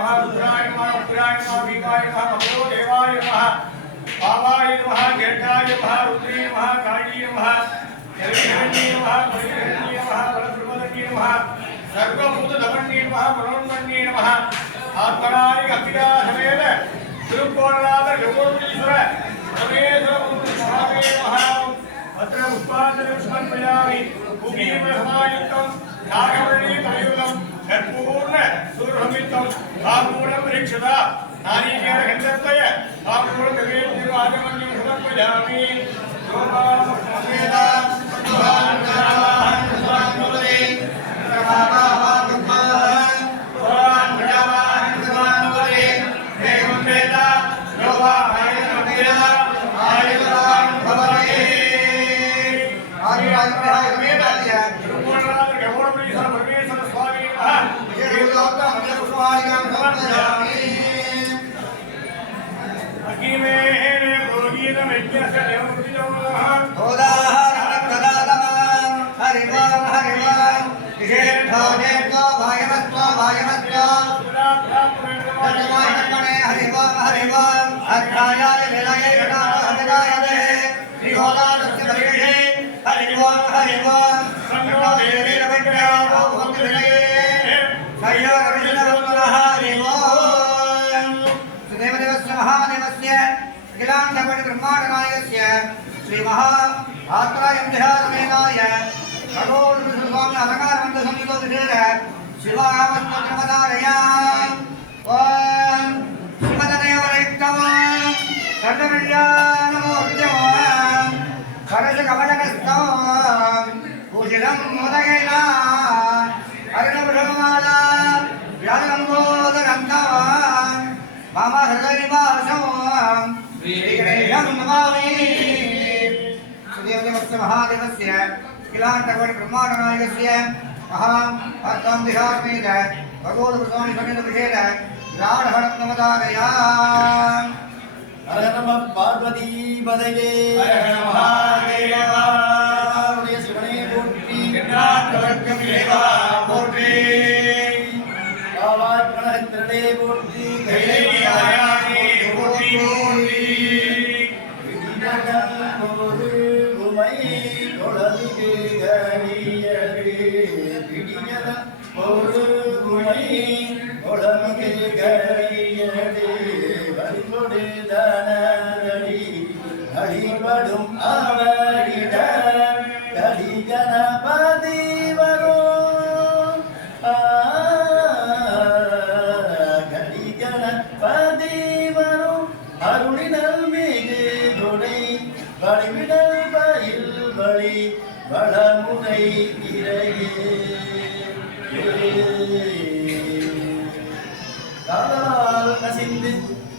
नमः रुद्राय नमः उग्राय नमः भीमाय नमः नमो देवाय नमः पावाय नमः ज्येष्ठाय नमः रुद्रे नमः काली नमः जलधरण्ये नमः परिहरण्ये नमः बलप्रबलन्ये नमः सर्वभूतधमन्ये नमः मनोन्मन्ये नमः आत्मनाय कपिला समेत तिरुकोणनाथ जगोदीश्वर परमेश्वर स्वामी नमः अत्र पुष्पाञ्जलिं समर्पयामि भूमिं समायुक्तं नागवर्णी कलियुगं कर्पूर्ण सूर्यमितं आपूर्णं वृक्षदा नारीकेण गन्धत्वय आपूर्णं देवेन्द्रवाजमन्यं समर्पयामि श्री महा आत्रायं ध्यानमेनाय भगवन् अलंकारमंत्र संयुतो विशेष शिवामस्तमदारया ओम शिवतनयोरेक्तमं सर्वविद्यानमोर्जमं करजकमलकस्तमं कुशलं मोदकेना अरुणभृगमाला व्यालम्बोदरन्तमं मम हृदयनिवासं श्रीगणेशं नमामि सुदेवदेवस्य महादेवस्य किलाण्डकोटि ब्रह्माण्डनायकस्य अहम् अर्थं दिहास्मेत भगवद्गुरुस्वामी समेत विशेष ग्राणहरत्नमदारयाम् हर नमः पार्वती पदये हर महादेव शिवने पोट्टी गणात्मकमेवा पोट्टी कावात्मनहत्रणे पोट्टी कैलेयायाने पोट्टी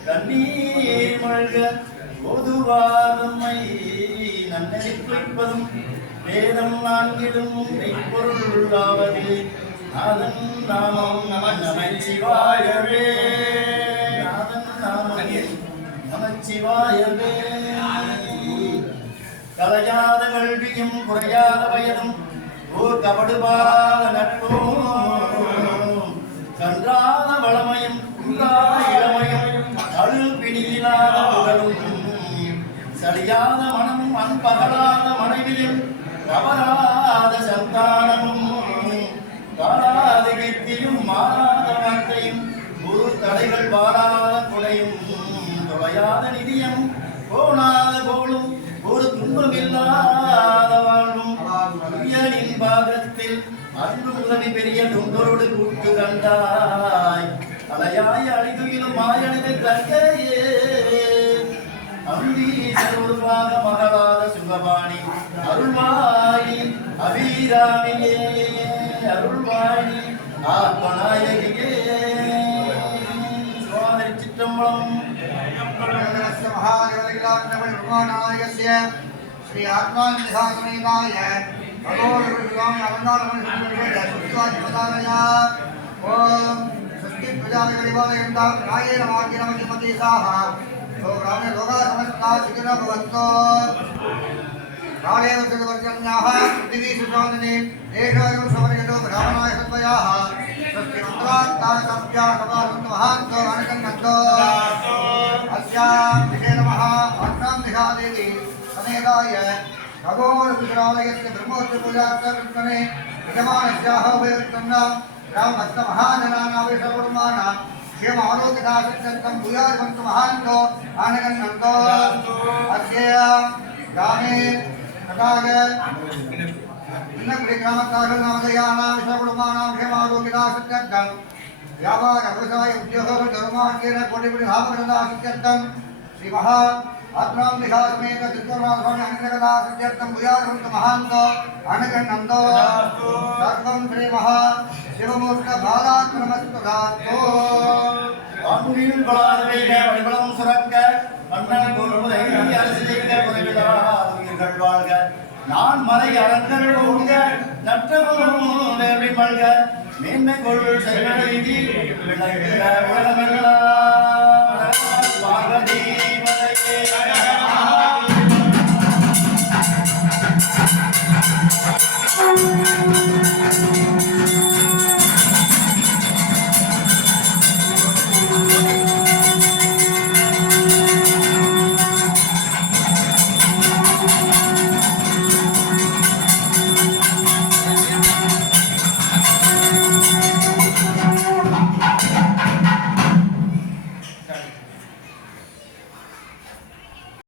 கண்ணீர் மல்க பொதுவாதம்மை நன்னெறிப்பதும் வேதம் நான்கிலும் மெய்ப்பொருளாவது நாதன் நாமம் நமச்சிவாயவே நாதன் நாமம் நமச்சிவாயவே கலையாத கல்வியும் குறையாத வயதும் ஓர் கபடுபாத நட்பும் கன்றாத வளமையும் இளமையும் அழுள் பிணியிலாத புகழும் சரியாத மனமும் அன்பகலாத மனைவியும் கவராத சந்தானமும் காணாத கீர்த்தியும் மாறாத வார்த்தையும் ஒரு தடைகள் வாராத கொடையும் தொலையாத நிதியம் போனாத போலும் ஒரு துன்பமில்லாத வாழ்வும் துயரின் பாகத்தில் அன்று உதவி பெரிய துண்டோடு கூட்டு கண்டாய் அலையாய் அழிதுயிலும் மாயணிது கங்கையே அம்பீசர் உருவாக மகளாத சுகபாணி அருள்வாயி அபிராமியே அருள்வாயி ஆத்மநாயகியே சுவாமி சிற்றம்பலம் महादेवनायकस्य श्री आत्मानंदसागरनाय भगवान् अलंकारमणिया ओम स्वस्ति प्रजापतिदेवालयन्तां रायेण वाक्येन मतिमतीसाः सो ग्रामे लोका समस्ता सुखिनो भवन्तु कालेवसवर्जन्याः पृथिवीसुशालिनी देशायो समर्यतो ब्राह्मणाय सत्वयाः स्वस्ति मन्त्रात्तानकव्या सभासन्तमहान्तो अनकन्नन्तो अस्यां दिशे नमः अस्यां दिशादेवी समेताय खगोलविश्रालयस्य ब्रह्मोत्सवपूजार्थकृष्णे यजमानस्याः उभयवित्तम्ना ब्राह्मणमहाजनानावेशकुर्माणां क्षेमारोग्यदासत्यर्थं भूयादिवन्तु महान्तो आनगन्नन्तो अस्य ग्रामे तथाग इन्नकुडि ग्रामकाशनामदयानां विश्वकुर्माणां क्षेमारोग्यदासत्यर्थं व्यापार व्यवसाय उद्योग धर्मार्गेण कोटिपुरि भावप्रदासत्यर्थं श्रीमहा आत्मां निहासमेत चित्तवासवामि अनगदासत्यर्थं भूयादिवन्तु महान्तो आनगन्नन्तो सर्वं श्रीमहा शिवमूर्त बालात्मनमस्तुदातो அன்பில் வளர்க வழிபலம் சுரக்க அண்ணன் பொருளை அரசியலிக்க புரிவிடார்கள் வாழ்க நான் மலை அரங்கல் ஓடுக நற்றமும் வேள்வி மல்க மேன்மை கொள் செல்வநீதி விளங்குக விளமெல்லாம் பார்வதி மலையே Thank you.